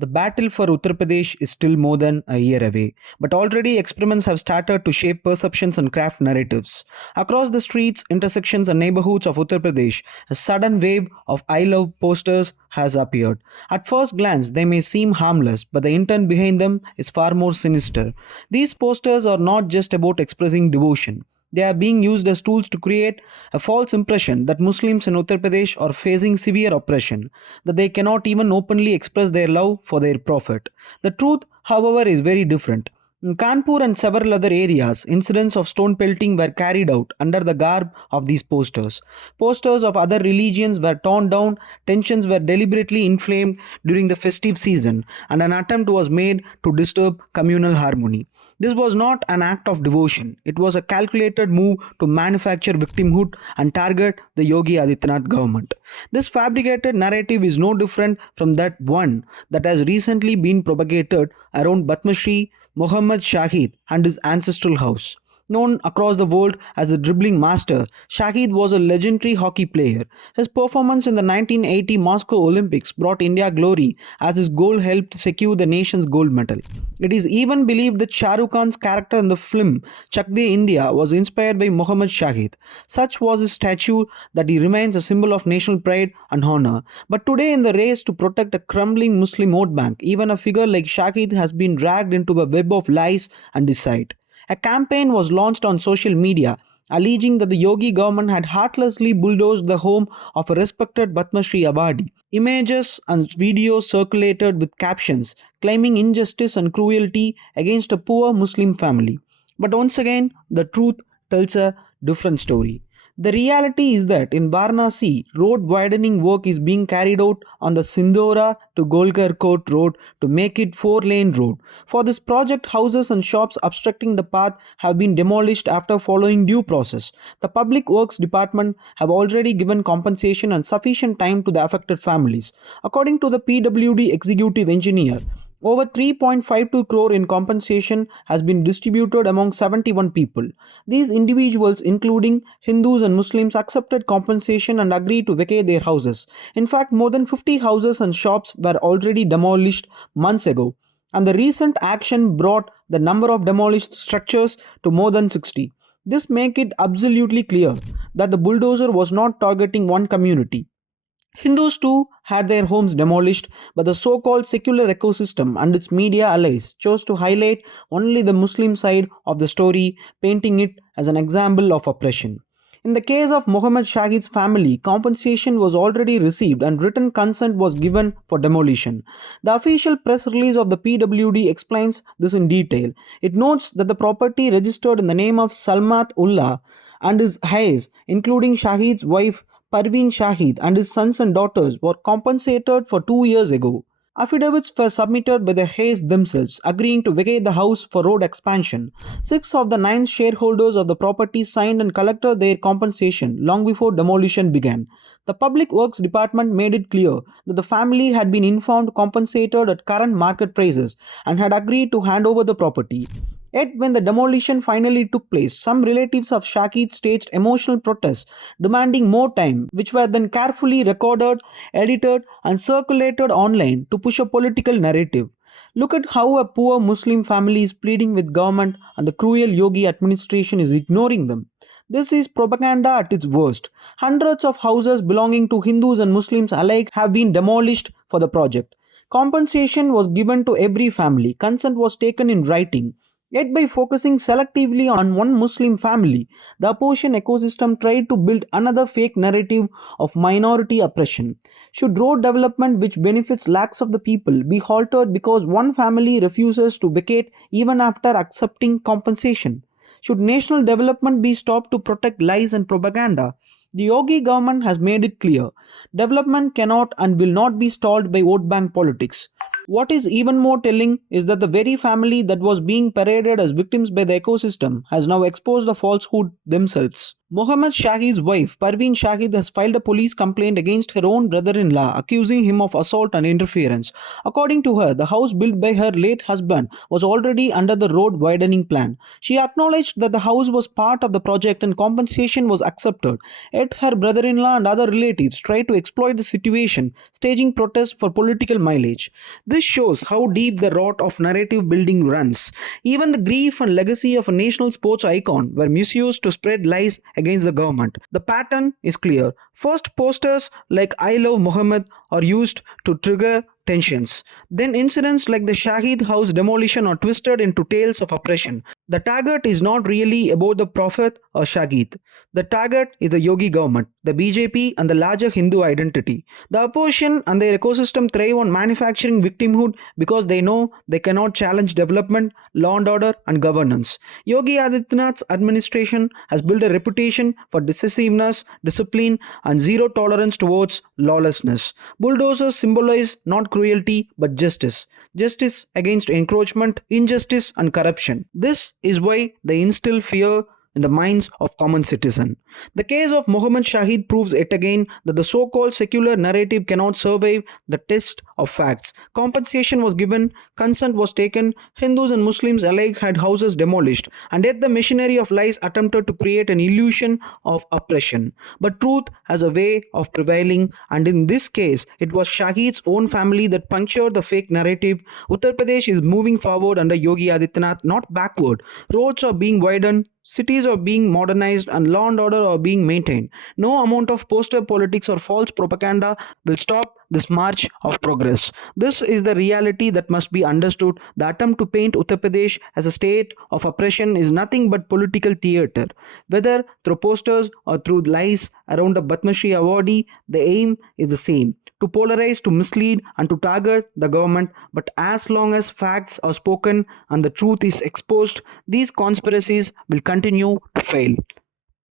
The battle for Uttar Pradesh is still more than a year away, but already experiments have started to shape perceptions and craft narratives. Across the streets, intersections, and neighborhoods of Uttar Pradesh, a sudden wave of I love posters has appeared. At first glance, they may seem harmless, but the intent behind them is far more sinister. These posters are not just about expressing devotion. They are being used as tools to create a false impression that Muslims in Uttar Pradesh are facing severe oppression, that they cannot even openly express their love for their prophet. The truth, however, is very different. In Kanpur and several other areas, incidents of stone pelting were carried out under the garb of these posters. Posters of other religions were torn down, tensions were deliberately inflamed during the festive season, and an attempt was made to disturb communal harmony. This was not an act of devotion, it was a calculated move to manufacture victimhood and target the Yogi Adityanath government. This fabricated narrative is no different from that one that has recently been propagated around Batmashri Muhammad Shahid and his ancestral house. Known across the world as the dribbling master, Shahid was a legendary hockey player. His performance in the 1980 Moscow Olympics brought India glory as his goal helped secure the nation's gold medal. It is even believed that Shah Rukh Khan's character in the film Chak De India was inspired by Muhammad Shahid. Such was his statue that he remains a symbol of national pride and honor. But today, in the race to protect a crumbling Muslim vote bank, even a figure like Shahid has been dragged into a web of lies and deceit. A campaign was launched on social media alleging that the Yogi government had heartlessly bulldozed the home of a respected Padma Shri awardee. Images and videos circulated with captions claiming injustice and cruelty against a poor Muslim family. But once again, the truth tells a different story. The reality is that in Varanasi, road widening work is being carried out on the Sindora to Golkar Court road to make it four-lane road. For this project, houses and shops obstructing the path have been demolished after following due process. The Public Works Department have already given compensation and sufficient time to the affected families. According to the PWD executive engineer, over 3.52 crore in compensation has been distributed among 71 people. These individuals, including Hindus and Muslims, accepted compensation and agreed to vacate their houses. In fact, more than 50 houses and shops were already demolished months ago, and the recent action brought the number of demolished structures to more than 60. This makes it absolutely clear that the bulldozer was not targeting one community. Hindus too had their homes demolished, but the so called secular ecosystem and its media allies chose to highlight only the Muslim side of the story, painting it as an example of oppression. In the case of Muhammad Shahid's family, compensation was already received and written consent was given for demolition. The official press release of the PWD explains this in detail. It notes that the property registered in the name of Salmat Ullah and his heirs, including Shahid's wife Parveen Shahid and his sons and daughters, were compensated for 2 years ago. Affidavits were submitted by the heirs themselves, agreeing to vacate the house for road expansion. 6 of the 9 shareholders of the property signed and collected their compensation long before demolition began. The Public Works Department made it clear that the family had been informed compensated at current market prices and had agreed to hand over the property. Yet, when the demolition finally took place, some relatives of Shakid staged emotional protests demanding more time, which were then carefully recorded, edited, and circulated online to push a political narrative. Look at how a poor Muslim family is pleading with government and the cruel Yogi administration is ignoring them. This is propaganda at its worst. Hundreds of houses belonging to Hindus and Muslims alike have been demolished for the project. Compensation was given to every family. Consent was taken in writing. Yet, by focusing selectively on one Muslim family, the opposition ecosystem tried to build another fake narrative of minority oppression. Should road development, which benefits lakhs of the people, be halted because one family refuses to vacate even after accepting compensation? Should national development be stopped to protect lies and propaganda? The Yogi government has made it clear development cannot and will not be stalled by vote bank politics. What is even more telling is that the very family that was being paraded as victims by the ecosystem has now exposed the falsehood themselves. Mohammed Shahid's wife, Parveen Shahid, has filed a police complaint against her own brother in law, accusing him of assault and interference. According to her, the house built by her late husband was already under the road widening plan. She acknowledged that the house was part of the project and compensation was accepted. Yet her brother in law and other relatives tried to exploit the situation, staging protests for political mileage. This shows how deep the rot of narrative building runs. Even the grief and legacy of a national sports icon were misused to spread lies against the government. The pattern is clear. First, posters like I Love Muhammad are used to trigger tensions. Then, incidents like the Shahid House demolition are twisted into tales of oppression. The target is not really about the Prophet or Shahid. The target is the Yogi government, the BJP, and the larger Hindu identity. The opposition and their ecosystem thrive on manufacturing victimhood because they know they cannot challenge development, law and order, and governance. Yogi Adityanath's administration has built a reputation for decisiveness, discipline, and zero tolerance towards lawlessness. Bulldozers symbolize not cruelty but justice. Justice against encroachment, injustice, and corruption. This is why they instill fear in the minds of common citizen. The case of Muhammad Shahid proves yet again that the so-called secular narrative cannot survive the test of facts. Compensation was given, consent was taken, Hindus and Muslims alike had houses demolished, and yet the machinery of lies attempted to create an illusion of oppression. But truth has a way of prevailing, and in this case, it was Shahid's own family that punctured the fake narrative. Uttar Pradesh is moving forward under Yogi Adityanath, not backward. Roads are being widened, cities are being modernized, and law and order are being maintained. No amount of poster politics or false propaganda will stop this march of progress. This is the reality that must be understood. The attempt to paint Uttar Pradesh as a state of oppression is nothing but political theatre. Whether through posters or through lies around a Padma Shri awardee, the aim is the same: to polarize, to mislead, and to target the government. But as long as facts are spoken and the truth is exposed, these conspiracies will continue to fail.